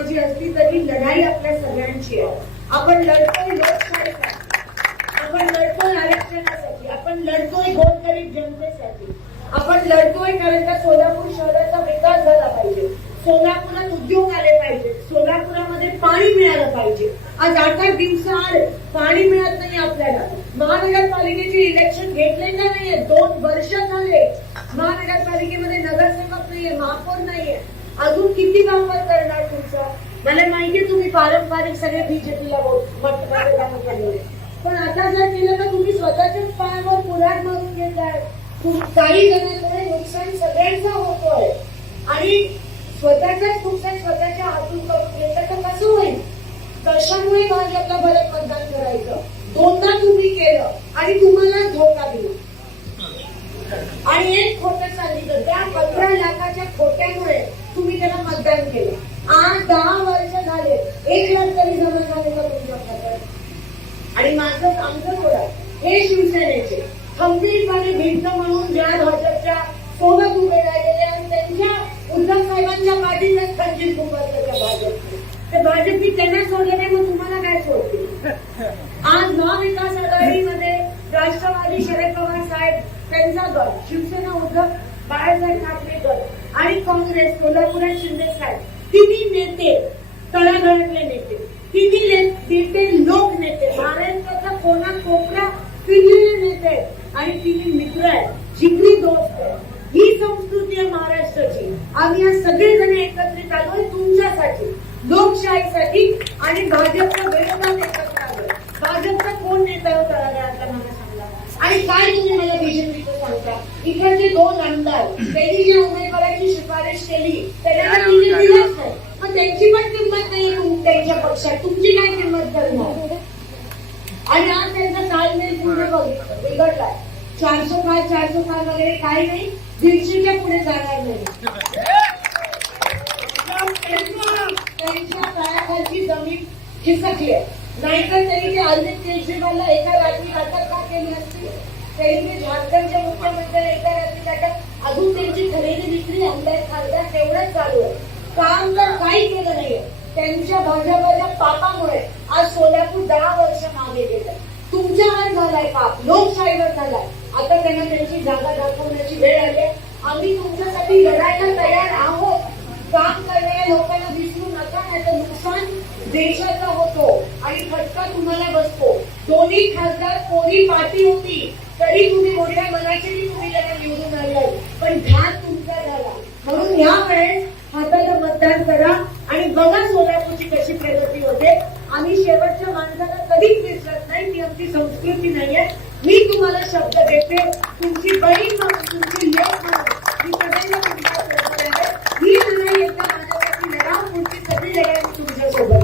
माझी असली तरी लढाई आपल्या सगळ्यांची आहे. आपण लढतोय लोकशाहीसाठी. आपण लढतोय आरक्षणासाठी. आपण लढतोय गोरगरीब जनतेसाठी. आपण लढतोय कारण का सोलापूर शहराचा विकास झाला पाहिजे. सोलापुरात उद्योग आले पाहिजे सोलापुरामध्ये पाणी मिळालं पाहिजे. आज आठ आठ दिवसाआड पाणी मिळत नाही आपल्याला. महानगरपालिकेचे इलेक्शन घेतलेलं नाहीये. दोन वर्ष झाले. महानगरपालिकेमध्ये नगरसेवक नाहीये. महापौर नाहीये. अजून किती कामं करणार तुमचा मला माहितीये तुम्ही पारंपरिक सगळे बीजेपीला मतदान केलेले पण आता जर केलं तर तुम्ही स्वतःच्याच पायावर पुराण मारून घेताय काही जणांमुळे नुकसान सगळ्यांचं होतोय. आणि स्वतःच नुकसान स्वतःच्या हातून करून घेतलं तर कसं होईल? कशामुळे भाजपला भरत मतदान करायचं? दोनदा तुम्ही केलं आणि तुम्हाला धोका दिला. आणि एक खोटं सांगितलं. त्या पंधरा लाखाच्या खोट्यामुळे तुम्ही त्याला मतदान केलं. आज दहा वर्ष झाले एक लाख तरी जमा झाले का तुमच्या खात्यात? आणि माझं आमचं थोडं हे शिवसेनेचे. खंबीरपणे भिंत म्हणून ज्या भाजपच्या सोबत उभे राहिलेले आणि त्यांच्या उद्धव साहेबांच्या पाठीलाच खंजीर फुंकरलं त्या तर ते भाजपनी त्यांना सोडले नाही मग तुम्हाला काय सोडतील? आज महाविकास आघाडीमध्ये राष्ट्रवादी शरद पवार साहेब त्यांचा गट शिवसेना उद्धव बाळासाहेब ठाकरे गट आणि काँग्रेस कोल्हापुरात शिंदे साहेब. तिन्ही नेते तळागाळातले नेते तिन्ही नेते लोक नेते. महाराष्ट्राचा कोणा कोपरा फिरलेले नेते आणि तिन्ही मित्र आहेत. जिगरी दोस्त आहे ही संस्कृती आहे महाराष्ट्राची. आम्ही आज सगळेजण एकत्रित आलोय तुमच्यासाठी लोकशाहीसाठी आणि भाजपचा विरोधात एकत्र आलोय भाजपचा कोण नेता होता मला सांगा. आणि काय तुम्ही मला बीजेपीचं सांगता? इकडचे दोन आमदार त्यांनी जे उमेदवार उमेदवाराची शिफारस केली त्यांना दिलंच नाही त्यांची पण किंमत नाही त्यांच्या पक्षात. तुमची काय किंमत करणार? आणि आज त्यांचा ताळमेळ पूर्ण बघ- बिघडलाय. चारशे पाच चारशे पाच वगैरे काही नाही दीडशेच्या पुढे जाणार नाही. त्यांच्या पायाखालची जमीन खिसकली आहे. नाहीतर तरी ते अरविंद केजरीवालला एका रात्री अटक का केली असती? तरी ते झारखंडचे मुख्यमंत्री एका रात्री अटक चालू आहे. काम तर काही केलं नाहीये. त्यांच्या भाजपाच्या पापामुळे आज सोलापूर दहा वर्ष मागे गेलं. तुमच्यावर झालाय पाप. लोकशाहीवर झालाय. आता त्यांना त्यांची जागा दाखवण्याची वेळ आली आम्ही तुमच्यासाठी लढायला तयार आहोत. काम करणाऱ्या लोकांना विसरू नका याचं नुकसान देशाचा होतो आणि फटका तुम्हाला बसतो. दोन्ही खासदार कोणी पाठी होती. तरी तुम्ही मोठ्या मनाची तुम्ही त्यांना निवडून आणलं पण ध्यान तुम्ही या वेळेस हाताला मतदान करा आणि बघा सोलापूरची कशी प्रगती होते. आम्ही शेवटच्या माणसाला कधीच विसरत नाही ती आमची संस्कृती नाहीये मी तुम्हाला शब्द देते तुमची बहीण म्हणून तुमची लेख म्हणून मी सगळ्यांना तुमच्यासोबत आहे. ही लढाई एकदा माझ्यासाठी लढा पुढची सगळी लढाई मी तुमच्यासोबत